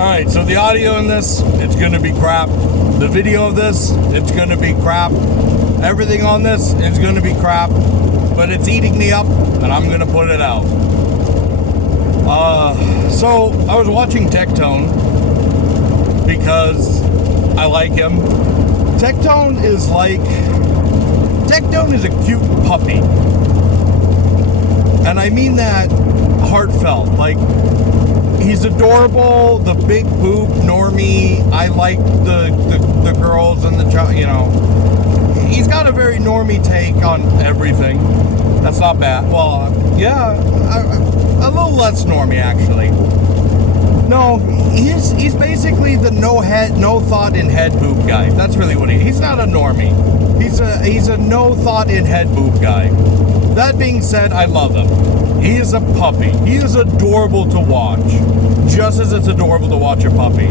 Alright, so the audio in this, it's going to be crap. The video of this, it's going to be crap. Everything on this is going to be crap. But it's eating me up, and I'm going to put it out. So, I was watching Tectone because I like him. Tectone is a cute puppy. And I mean that heartfelt. Like, he's adorable, the big boob normie. I like the girls and the child, you know. He's got a very normie take on everything. That's not bad. Well, yeah, a little less normie, actually. No, he's basically the no thought in head boob guy. That's really what he's not a normie. He's a no thought in head boob guy. That being said, I love him. He is a puppy. He is adorable to watch. Just as it's adorable to watch a puppy.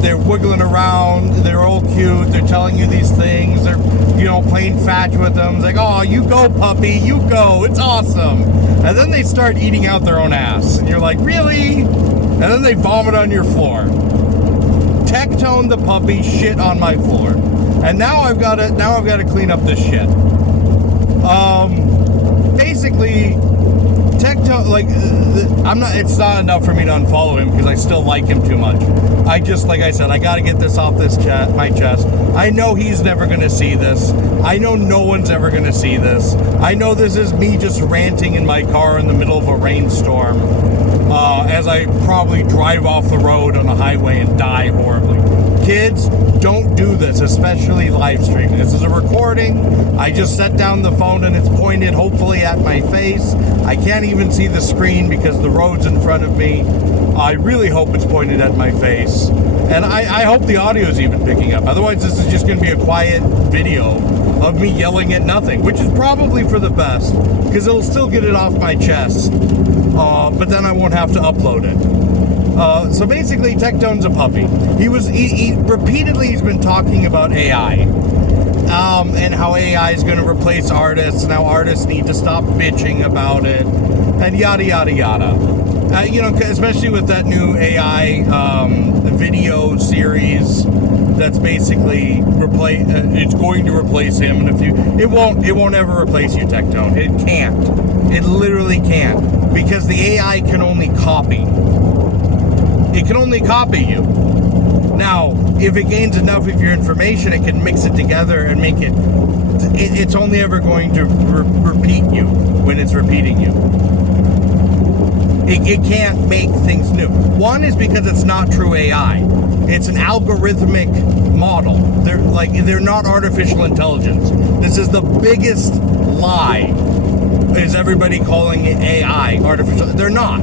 They're wiggling around. They're all cute. They're telling you these things. They're, playing fetch with them. It's like, oh, you go, puppy. You go. It's awesome. And then they start eating out their own ass. And you're like, really? And then they vomit on your floor. Tectone the puppy shit on my floor. And now I've got to clean up this shit. Basically, Tectone, it's not enough for me to unfollow him because I still like him too much. Like I said, I got to get this off my chest. I know he's never going to see this. I know no one's ever going to see this. I know this is me just ranting in my car in the middle of a rainstorm as I probably drive off the road on the highway and die horribly. Kids, don't do this, especially live streaming. This is a recording. I just set down the phone and it's pointed hopefully at my face. I can't even see the screen because the road's in front of me. I really hope it's pointed at my face. And I hope the audio is even picking up. Otherwise, this is just going to be a quiet video of me yelling at nothing, which is probably for the best because it'll still get it off my chest. But then I won't have to upload it. So basically, Tectone's a puppy. He's been talking about AI, and how AI is going to replace artists, and how artists need to stop bitching about it, and yada yada yada. Especially with that new AI video series that's basically it's going to replace him in a few. It won't ever replace you, Tectone. It can't. It literally can't, because the AI can only copy. It can only copy you. Now, if it gains enough of your information, it can mix it together and make it. It's only ever going to repeat you when it's repeating you. It can't make things new. One is because it's not true AI. It's an algorithmic model. They're not artificial intelligence. This is the biggest lie. Is everybody calling it AI artificial? They're not.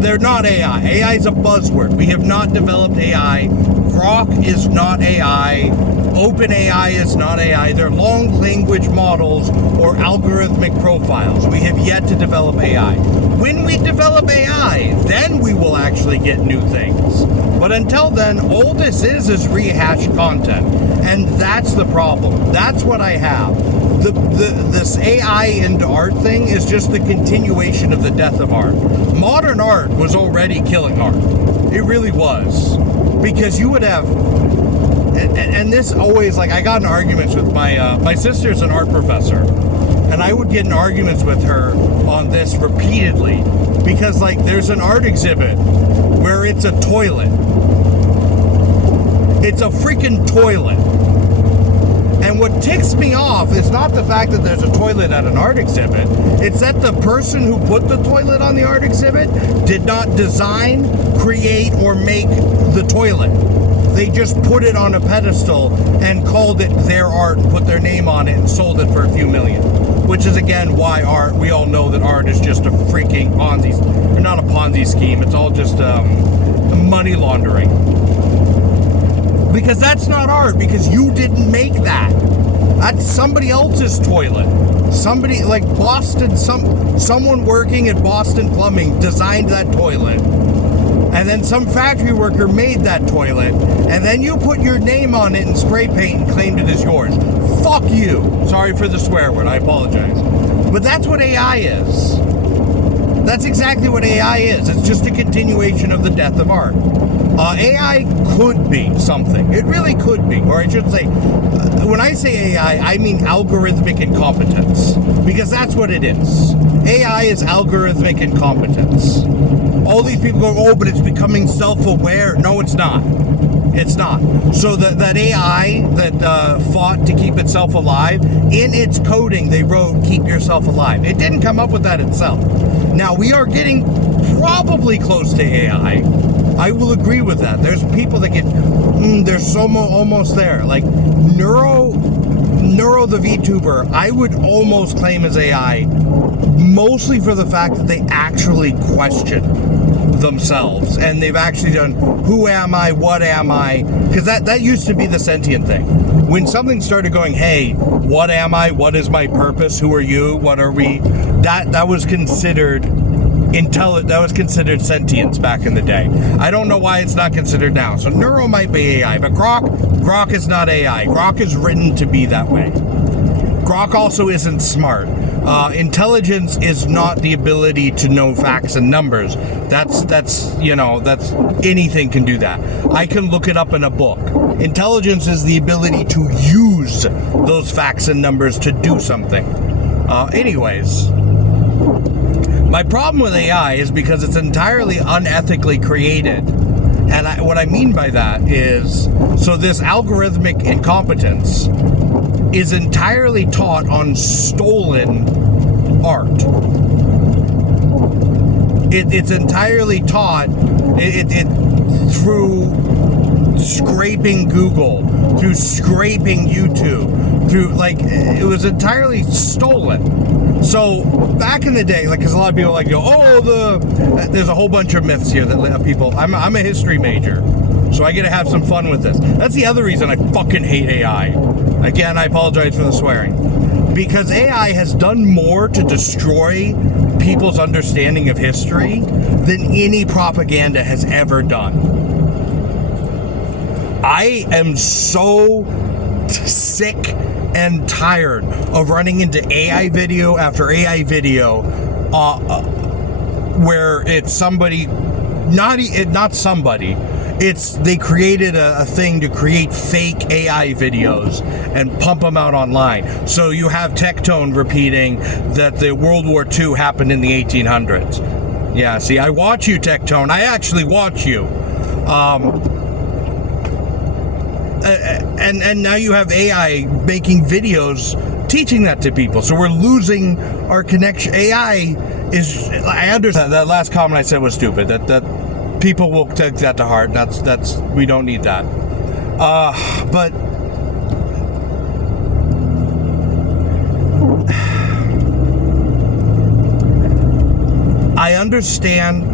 They're not AI. AI is a buzzword. We have not developed AI. Grok is not AI. OpenAI is not AI. They're long language models or algorithmic profiles. We have yet to develop AI. When we develop AI, then we will actually get new things. But until then, all this is rehashed content. And that's the problem. That's what I have. This AI into art thing is just the continuation of the death of art. Modern art was already killing art. It really was. Because you would have... And this always, I got in arguments with my sister's an art professor. And I would get in arguments with her on this repeatedly. Because, there's an art exhibit where it's a toilet. It's a freaking toilet. And what ticks me off is not the fact that there's a toilet at an art exhibit. It's that the person who put the toilet on the art exhibit did not design, create, or make the toilet. They just put it on a pedestal and called it their art and put their name on it and sold it for a few million. Which is, again, why art, we all know that art is just a freaking Ponzi, or not a Ponzi scheme, it's all just money laundering. Because that's not art, because you didn't make that. That's somebody else's toilet. Somebody, Boston, someone working at Boston Plumbing designed that toilet. And then some factory worker made that toilet, and then you put your name on it in spray paint and claimed it as yours. Fuck you. Sorry for the swear word, I apologize. But that's what AI is. That's exactly what AI is. It's just a continuation of the death of art. AI could be something. It really could be. Or I should say, when I say AI, I mean algorithmic incompetence. Because that's what it is. AI is algorithmic incompetence. All these people go, oh, but it's becoming self-aware. No, it's not. It's not. So that AI that fought to keep itself alive, in its coding, they wrote, keep yourself alive. It didn't come up with that itself. Now, we are getting probably close to AI. I will agree with that. There's people that get, they're almost there. Like Neuro the VTuber, I would almost claim as AI, mostly for the fact that they actually question themselves, and they've actually done, who am I, what am I? Because that used to be the sentient thing. When something started going, hey, what am I? What is my purpose? Who are you? What are we? That was considered that was considered sentience back in the day. I don't know why it's not considered now. So Neuro might be AI, but Grok is not AI. Grok is written to be that way. Grok also isn't smart. Intelligence is not the ability to know facts and numbers. That's anything can do that. I can look it up in a book. Intelligence is the ability to use those facts and numbers to do something. Anyways, my problem with AI is because it's entirely unethically created. And what I mean by that is, so this algorithmic incompetence is entirely taught on stolen art. It's entirely taught through scraping Google, through scraping YouTube, it was entirely stolen. So back in the day, because a lot of people go, there's a whole bunch of myths here that people. I'm a history major, so I get to have some fun with this. That's the other reason I fucking hate AI. Again, I apologize for the swearing, because AI has done more to destroy people's understanding of history than any propaganda has ever done. I am so sick and tired of running into AI video after AI video where it's somebody, they created a thing to create fake AI videos and pump them out online. So you have Tectone repeating that the World War II happened in the 1800s. Yeah, see, I watch you, Tectone. I actually watch you. And now you have AI making videos teaching that to people. So we're losing our connection. AI is, I understand that last comment I said was stupid. That people will take that to heart. That's we don't need that. But I understand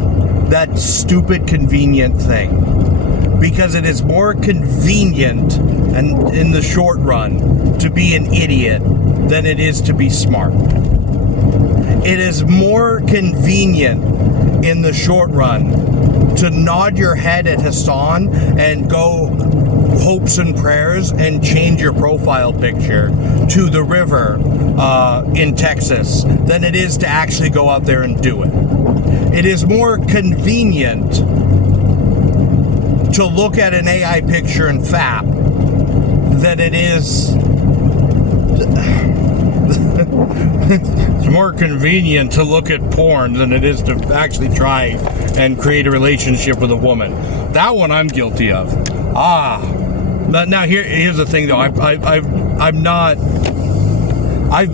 that stupid convenient thing, because it is more convenient and in the short run to be an idiot than it is to be smart. It is more convenient in the short run to nod your head at Hassan and go hopes and prayers and change your profile picture to the river in Texas than it is to actually go out there and do it. It is more convenient to look at an AI picture and FAP than it is. It's more convenient to look at porn than it is to actually try and create a relationship with a woman. That one I'm guilty of. But now here's the thing though. I've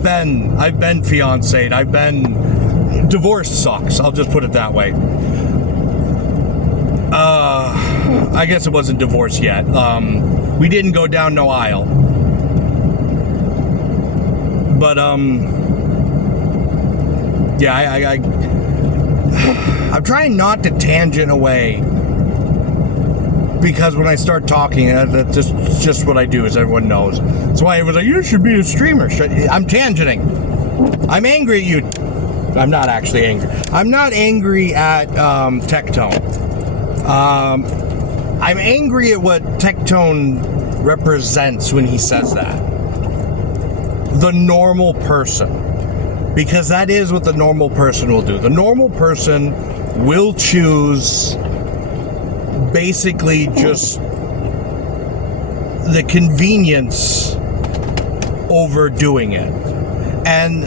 been fiancéed. I've been divorced sucks. I'll just put it that way. I guess it wasn't divorce yet. We didn't go down no aisle. But, yeah, I'm trying not to tangent away, because when I start talking, that's just what I do, as everyone knows. That's why everyone's like, you should be a streamer. I'm tangenting. I'm angry at you. I'm not actually angry. I'm not angry at Tectone. I'm angry at what Tectone represents when he says that. The normal person. Because that is what the normal person will do. The normal person will choose basically just the convenience over doing it. And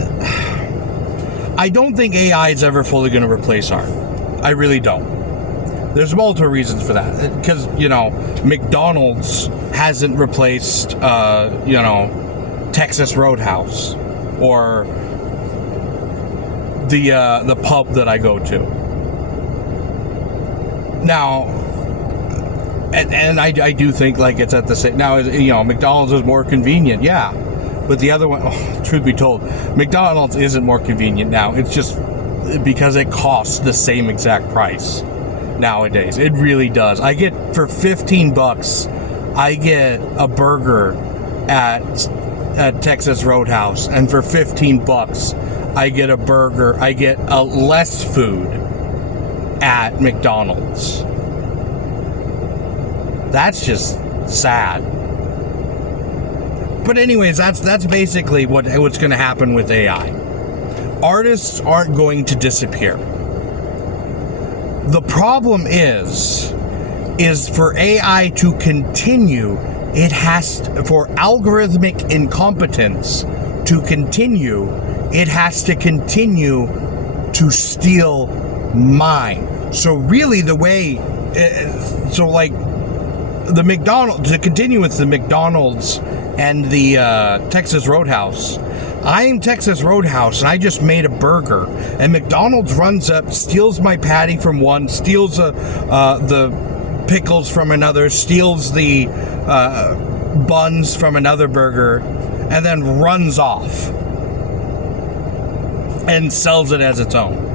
I don't think AI is ever fully going to replace art. I really don't. There's multiple reasons for that. Because, McDonald's hasn't replaced, Texas Roadhouse or the pub that I go to. Now, and I do think like it's at the same, now, McDonald's is more convenient, yeah. But the other one, truth be told, McDonald's isn't more convenient now. It's just because it costs the same exact price nowadays. It really does. I get, for $15, I get a burger at Texas Roadhouse, and for $15, I get a burger. I get less food at McDonald's. That's just sad. But anyways, that's basically what's going to happen with AI. Artists aren't going to disappear. The problem is for AI to continue, for algorithmic incompetence to continue, it has to continue to steal mine. So really the way, the McDonald's, to continue with the McDonald's and the Texas Roadhouse, I'm Texas Roadhouse and I just made a burger, and McDonald's runs up, steals my patty from one, steals the pickles from another, steals the buns from another burger, and then runs off and sells it as its own.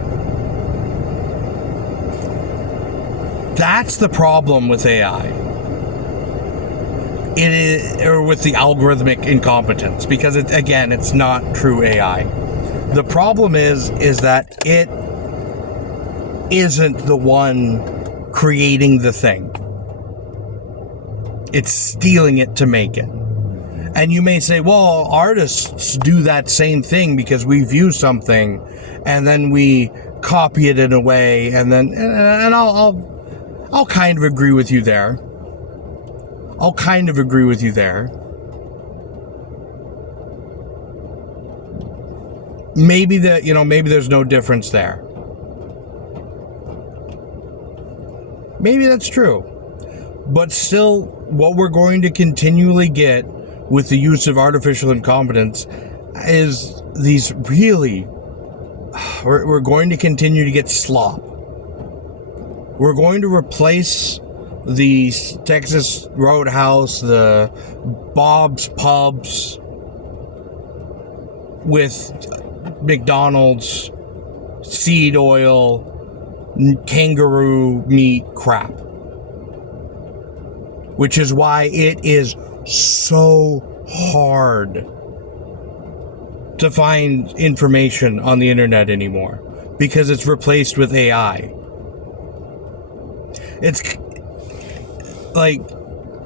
That's the problem with AI. It is, or with the algorithmic incompetence, because it's not true AI. The problem is that it isn't the one creating the thing. It's stealing it to make it. And you may say, well, artists do that same thing because we view something and then we copy it in a way, and I'll kind of agree with you there. Maybe maybe there's no difference there. Maybe that's true. But still, what we're going to continually get with the use of artificial incompetence is these really, we're going to continue to get slop. We're going to replace the Texas Roadhouse, the Bob's Pubs, with McDonald's seed oil, kangaroo meat crap. Which is why it is so hard to find information on the internet anymore, because it's replaced with AI. It's like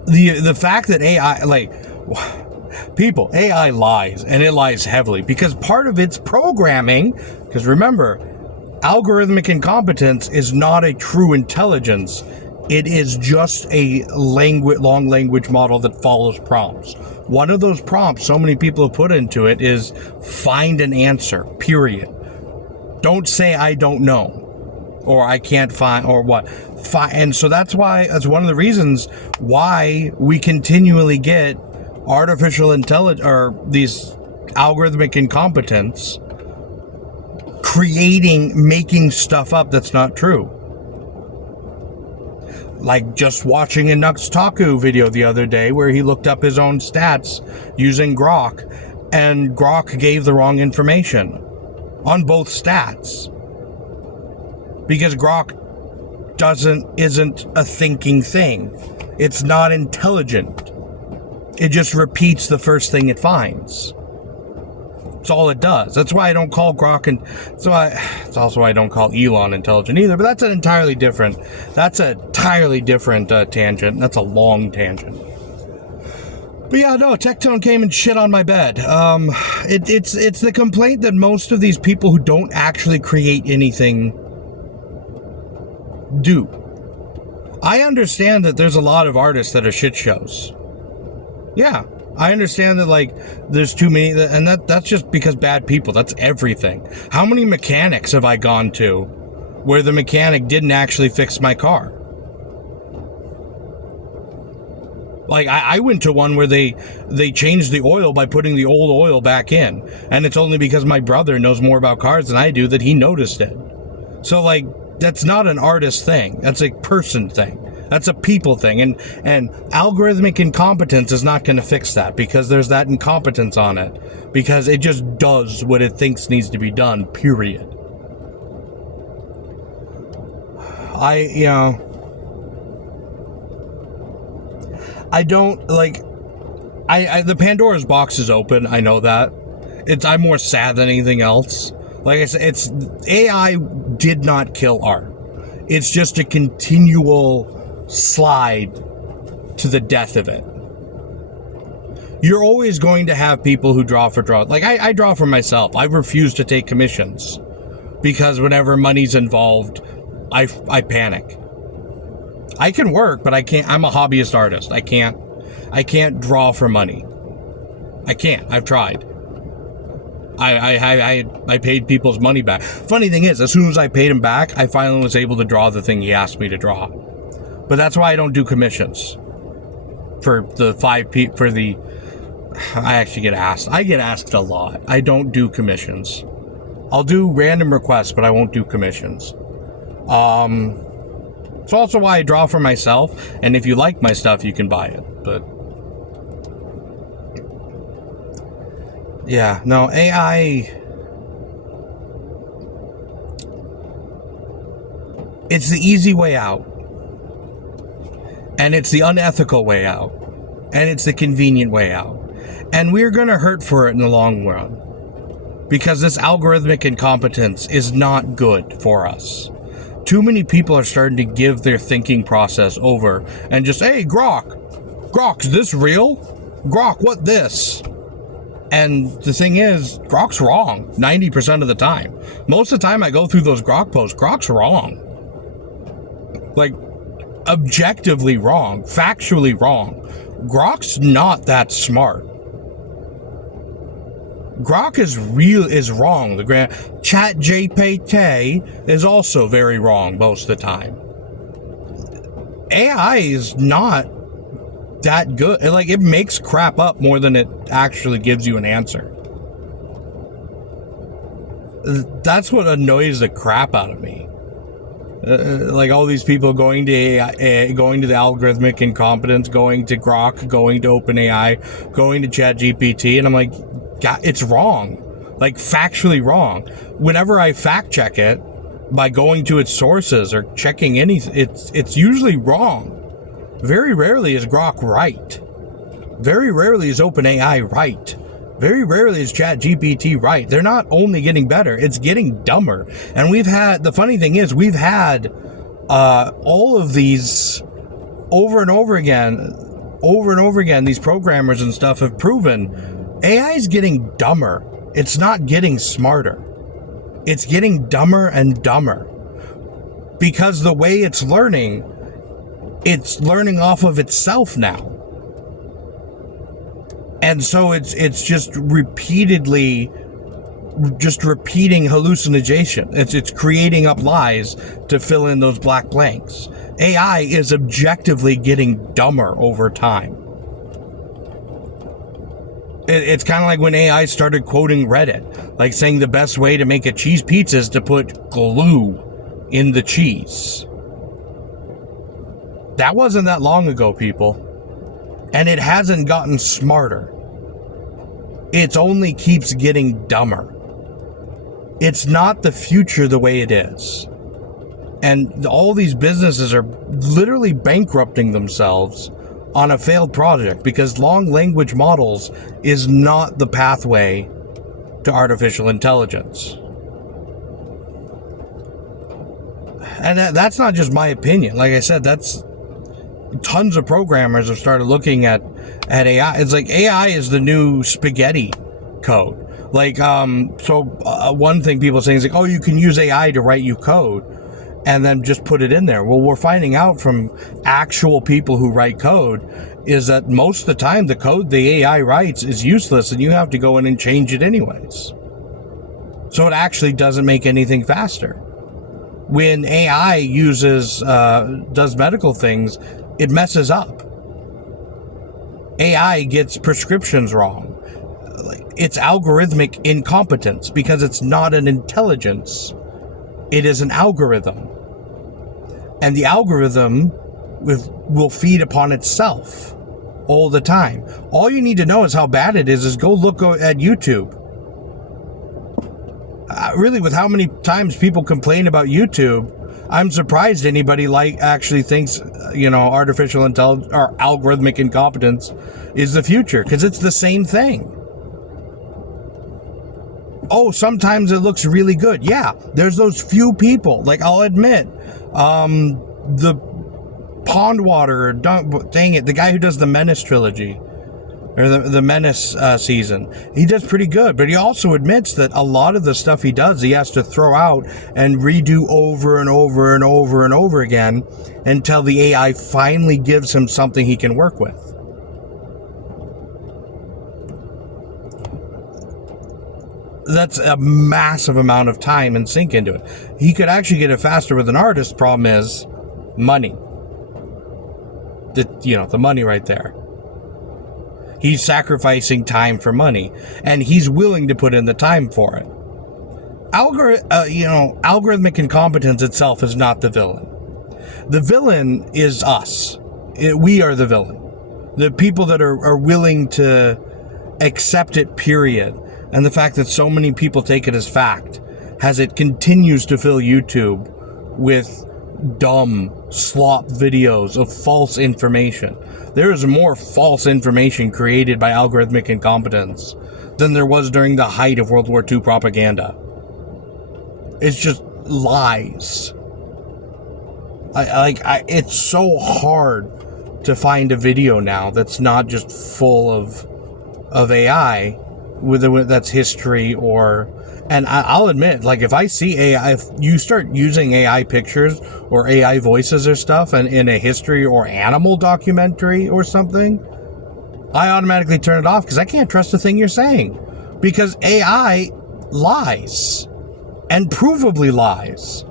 the fact that AI, AI lies, and it lies heavily because part of its programming, because remember, algorithmic incompetence is not a true intelligence. It is just a long language model that follows prompts. One of those prompts so many people have put into it is find an answer, period. Don't say I don't know, or I can't find, or what. And so that's one of the reasons why we continually get artificial intelligence, or these algorithmic incompetence, making stuff up that's not true. Like just watching a Nux Taku video the other day where he looked up his own stats using Grok, and Grok gave the wrong information on both stats. Because Grok isn't a thinking thing. It's not intelligent. It just repeats the first thing it finds. That's all it does. That's why I don't call Grok, and it's also why I don't call Elon intelligent either. But that's an entirely different tangent. That's a long tangent. But yeah, no, Tectone came and shit on my bed. It's the complaint that most of these people who don't actually create anything do. I understand that there's a lot of artists that are shit shows. Yeah, I understand that, like, there's too many, and that's just because bad people. That's everything. How many mechanics have I gone to where the mechanic didn't actually fix my car? Like, I went to one where they changed the oil by putting the old oil back in. And it's only because my brother knows more about cars than I do that he noticed it. So, like, that's not an artist thing. That's a person thing. That's a people thing. And algorithmic incompetence is not going to fix that, because there's that incompetence on it. Because it just does what it thinks needs to be done, period. I don't, like, the Pandora's box is open. I know that. I'm more sad than anything else. Like I said, AI did not kill art. It's just a continual slide to the death of it. You're always going to have people who draw for draw. Like, I draw for myself. I refuse to take commissions because whenever money's involved, I panic. I can work, but I can't. I'm a hobbyist artist. I can't draw for money. I can't. I've tried. I paid people's money back. Funny thing is, as soon as I paid him back, I finally was able to draw the thing he asked me to draw. But that's why I don't do commissions for the I actually get asked. I get asked a lot. I don't do commissions. I'll do random requests, but I won't do commissions. It's also why I draw for myself, and if you like my stuff, you can buy it. But yeah, no, AI, it's the easy way out, and it's the unethical way out, and it's the convenient way out, and we're gonna hurt for it in the long run, because this algorithmic incompetence is not good for us. Too many people are starting to give their thinking process over and just, hey, Grok, is this real? Grok, what this? And the thing is, Grok's wrong 90% of the time. Most of the time I go through those Grok posts, Grok's wrong. Like, objectively wrong, factually wrong. Grok's not that smart. Grok is wrong. The Chat GPT is also very wrong most of the time. AI is not that good. Like, it makes crap up more than it actually gives you an answer. That's what annoys the crap out of me. Like, all these people going to AI, going to the algorithmic incompetence, going to Grok, going to OpenAI, going to Chat GPT, and I'm like, God, it's wrong. Like, factually wrong. Whenever I fact check it by going to its sources or checking anything, it's usually wrong. Very rarely is Grok right. Very rarely is OpenAI right. Very rarely is ChatGPT right. They're not only getting better, it's getting dumber. And the funny thing is, we've had all of these over and over again, these programmers and stuff have proven AI is getting dumber. It's not getting smarter. It's getting dumber and dumber. Because the way it's learning off of itself now. And so it's just repeating hallucination. It's creating up lies to fill in those black blanks. AI is objectively getting dumber over time. It's kind of like when AI started quoting Reddit, like saying the best way to make a cheese pizza is to put glue in the cheese. That wasn't that long ago, people. And it hasn't gotten smarter. It only keeps getting dumber. It's not the future the way it is. And all these businesses are literally bankrupting themselves on a failed project because long language models is not the pathway to artificial intelligence. And that's not just my opinion. Like I said, that's tons of programmers have started looking at AI. It's like AI is the new spaghetti code. Like, one thing people are saying is like, oh, you can use AI to write you code and then just put it in there. Well, we're finding out from actual people who write code is that most of the time the code the AI writes is useless and you have to go in and change it anyways. So it actually doesn't make anything faster. When AI does medical things, it messes up. AI gets prescriptions wrong. It's algorithmic incompetence because it's not an intelligence. It is an algorithm. And the algorithm will feed upon itself all the time. All you need to know is how bad it is go look at YouTube. Really, with how many times people complain about YouTube, I'm surprised anybody actually thinks, artificial intelligence or algorithmic incompetence is the future, because it's the same thing. Oh, sometimes it looks really good. Yeah, there's those few people. Like, I'll admit, the Pond Water, dang it, the guy who does the Menace trilogy, or the Menace season, he does pretty good. But he also admits that a lot of the stuff he does, he has to throw out and redo over and over and over and over again until the AI finally gives him something he can work with. That's a massive amount of time and sink into it. He could actually get it faster with an artist. Problem is money. The money right there. He's sacrificing time for money, and he's willing to put in the time for it. Algorithmic incompetence itself is not the villain. The villain is us. We are the villain. The people that are willing to accept it, period. And the fact that so many people take it as fact, as it continues to fill YouTube with dumb slop videos of false information. There is more false information created by algorithmic incompetence than there was during the height of World War II propaganda. It's just lies. It's so hard to find a video now that's not just full of AI. Whether that's history and I'll admit, like, if I see AI, if you start using AI pictures or AI voices or stuff and in a history or animal documentary or something, I automatically turn it off because I can't trust the thing you're saying, because AI lies and provably lies.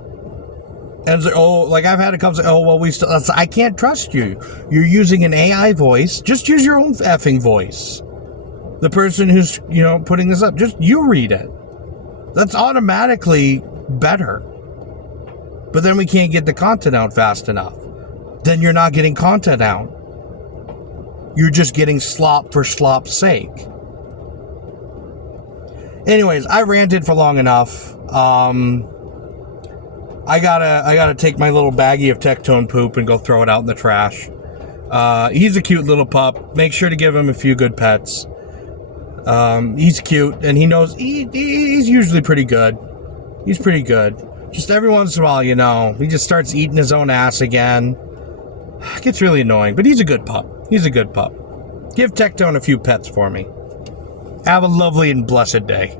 And it's like, I've had a couple say, I can't trust you. You're using an AI voice. Just use your own effing voice. The person who's, putting this up, just you read it. That's automatically better. But then we can't get the content out fast enough. Then you're not getting content out. You're just getting slop for slop's sake. Anyways, I ranted for long enough. I gotta take my little baggie of Tectone poop and go throw it out in the trash. He's a cute little pup. Make sure to give him a few good pets. He's cute, and he knows he's usually pretty good. He's pretty good. Just every once in a while, he just starts eating his own ass again. It gets really annoying, but he's a good pup. He's a good pup. Give Tectone a few pets for me. Have a lovely and blessed day.